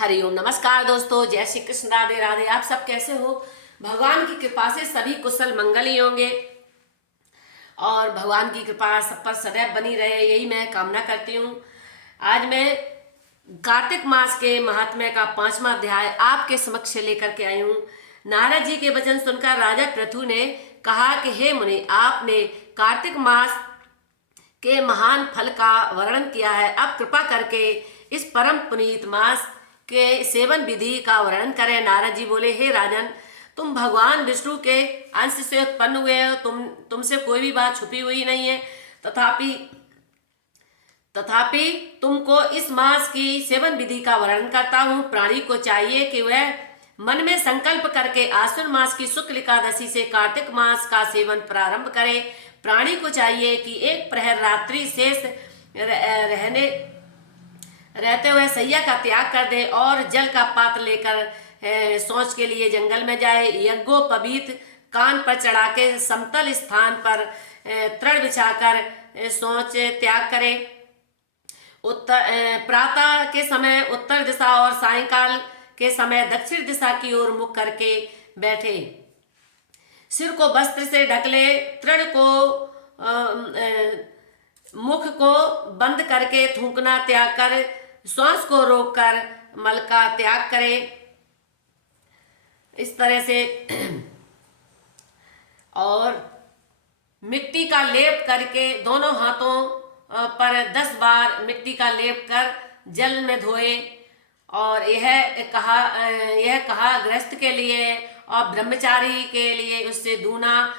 हरिओम नमस्कार दोस्तों, जय श्री कृष्ण, राधे राधे। आप सब कैसे हो? भगवान की कृपा से सभी कुशल मंगल ही होंगे और भगवान की कृपा सब पर सदैव बनी रहे, यही मैं कामना करती हूँ। आज मैं कार्तिक मास के महात्म्य का 5वां अध्याय आपके समक्ष लेकर के आई हूँ। नारद जी के वचन सुनकर राजा पृथु ने कहा कि हे मुनि, आपने कार्तिक मास के महान फल का वर्णन किया है। अब कृपा करके इस परम पुनीत मास के सेवन विधि का वर्णन करें। नारद जी बोले, हे राजन, तुम भगवान विष्णु के अंश से उत्पन्न हुए हो, तुमसे कोई भी बात छुपी हुई नहीं है। तथापि तथापि तुमको इस मास की सेवन विधि का वर्णन करता हूँ। प्राणी को चाहिए कि वह मन में संकल्प करके आश्विन मास की शुक्ल एकादशी से कार्तिक मास का सेवन प्रारंभ करे। प्राणी को चाहिए कि एक प्रहर रात्रि शेष रहते हुए सैया का त्याग कर दे और जल का पात्र लेकर शौच के लिए जंगल में जाए। यज्ञोपवीत कान पर चढ़ा के समतल स्थान पर तृण बिछाकर शौच त्याग करे। प्रातः के समय उत्तर दिशा और सायंकाल के समय दक्षिण दिशा की ओर मुख करके बैठे। सिर को वस्त्र से ढक ले। तृण को मुख को बंद करके थूकना त्याग कर श्वास को रोककर मल का त्याग करे। इस तरह से और मिट्टी का लेप करके दोनों हाथों पर 10 बार मिट्टी का लेप कर जल में धोए। और यह कहा गृहस्थ के लिए और ब्रह्मचारी के लिए उससे दूना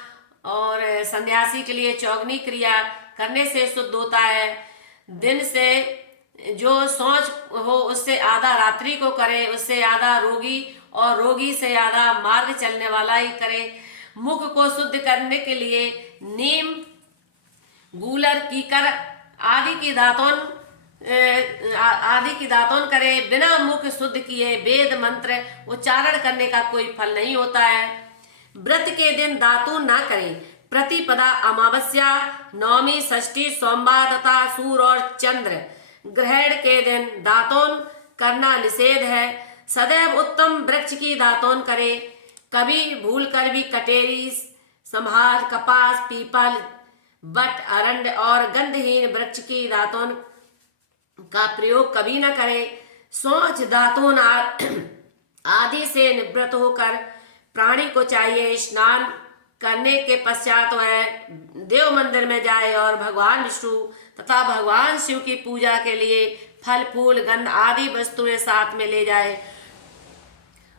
और सन्यासी के लिए चौगनी क्रिया करने से शुद्ध होता है। दिन से जो शौच हो उससे आधा रात्रि को करे, उससे आधा रोगी और रोगी से आधा मार्ग चलने वाला ही करे। मुख को शुद्ध करने के लिए नीम, गूलर, कीकर आदि की दातून करे। बिना मुख शुद्ध किए वेद मंत्र उच्चारण करने का कोई फल नहीं होता है। व्रत के दिन दातून ना करें। प्रतिपदा, अमावस्या, नवमी, षष्ठी, सोमवार तथा सूर्य और चंद्र ग्रहण के दिन दातून करना निषेध है। सदैव उत्तम वृक्ष की दातून करे। कभी भूल कर भी कटेरी, संभार, कपास, पीपल, बट, अरंड और गंधहीन वृक्ष की दातून का प्रयोग कभी न करे। शौच, दातून आदि से निवृत्त होकर प्राणी को चाहिए स्नान करने के पश्चात वह देव मंदिर में जाए और भगवान विष्णु तथा भगवान शिव की पूजा के लिए फल, फूल, गंध आदि वस्तुएं साथ में ले जाए।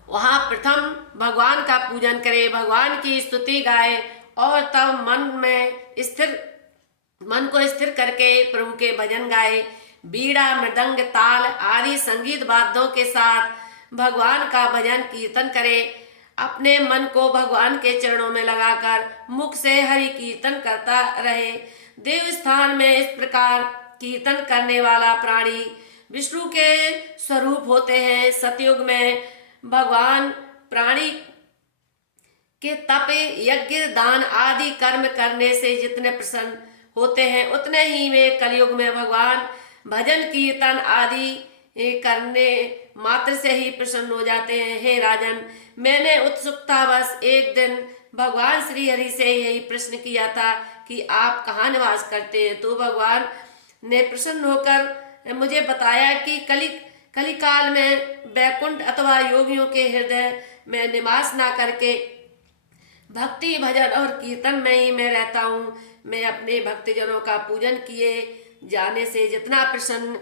वहां प्रथम भगवान का पूजन करे, भगवान की स्तुति गाए और तब मन को स्थिर करके प्रभु के भजन गाए। बीड़ा, मृदंग, ताल आदि संगीत वाद्यों के साथ भगवान का भजन कीर्तन करे। अपने मन को भगवान के चरणों में लगाकर मुख से हरि कीर्तन करता रहे। देव स्थान में इस प्रकार कीर्तन करने वाला प्राणी विष्णु के स्वरूप होते हैं। सतयुग में भगवान प्राणी के तप, यज्ञ, दान आदि कर्म करने से जितने प्रसन्न होते हैं उतने ही वे कलयुग में भगवान भजन, कीर्तन आदि करने मात्र से ही प्रसन्न हो जाते हैं। हे राजन, मैंने उत्सुकतावश एक दिन भगवान श्री हरि से यही प्रश्न किया था कि आप कहाँ निवास करते हैं। तो भगवान ने प्रसन्न होकर मुझे बताया कि कलिकाल में वैकुंठ अथवा योगियों के हृदय में निवास ना करके भक्ति, भजन और कीर्तन में ही मैं रहता हूँ। मैं अपने भक्तजनों का पूजन किए जाने से जितना प्रसन्न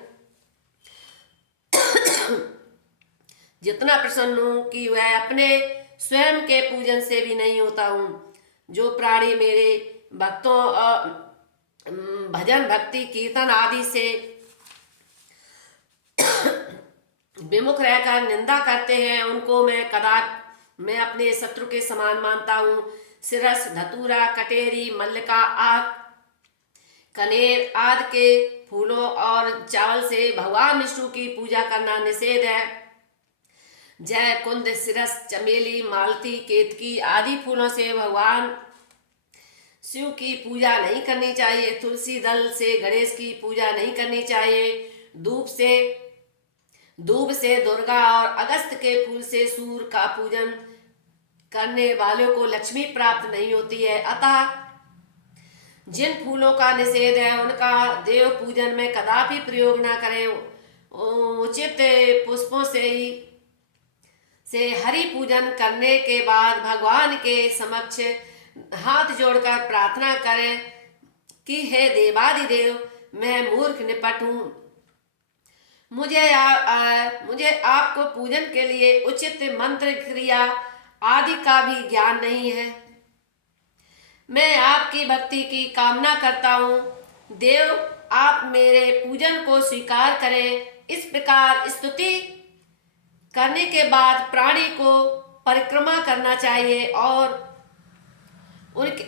हूँ कि वह अपने स्वयं के पूजन से भी नहीं होता हूँ। जो प्राणी मेरे भक्तों भजन, भक्ति, कीर्तन आदि से विमुख रहकर निंदा करते हैं उनको मैं अपने शत्रु के समान मानता हूँ। सिरस, धतूरा, कटेरी, मल्लिका, आक, कनेर आदि के फूलों और चावल से भगवान विष्णु की पूजा करना निषेध है। जय, कुंद, सिरस, चमेली, मालती, केतकी आदि फूलों से भगवान शिव की पूजा नहीं करनी चाहिए। तुलसी दल से गणेश की पूजा नहीं करनी चाहिए। धूप से दूब से दुर्गा और अगस्त के फूल से सूर्य का पूजन करने वालों को लक्ष्मी प्राप्त नहीं होती है। अतः जिन फूलों का निषेध है उनका देव पूजन में कदापि प्रयोग न करें। उचित पुष्पों से हरि पूजन करने के बाद भगवान के समक्ष हाथ जोड़कर प्रार्थना करें कि हे देवादिदेव, मैं मूर्ख निपट हूँ, मुझे आपको पूजन के लिए उचित मंत्र क्रिया आदि का भी ज्ञान नहीं है। मैं आपकी भक्ति की कामना करता हूँ। देव, आप मेरे पूजन को स्वीकार करें। इस प्रकार स्तुति करने के बाद प्राणी को परिक्रमा करना चाहिए और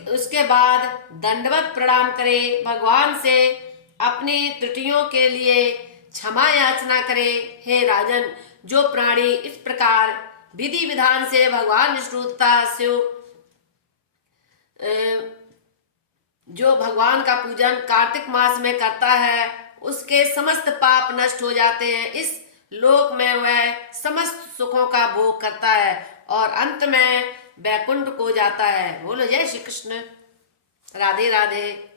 उसके बाद दंडवत प्रणाम करें। भगवान से अपनी त्रुटियों के लिए क्षमा याचना करें। हे राजन, जो प्राणी इस प्रकार विधि विधान से भगवान जो भगवान का पूजन कार्तिक मास में करता है उसके समस्त पाप नष्ट हो जाते हैं। इस लोक में वह समस्त सुखों का भोग करता है और अंत में वैकुंठ को जाता है। बोलो जय श्री कृष्ण। राधे राधे।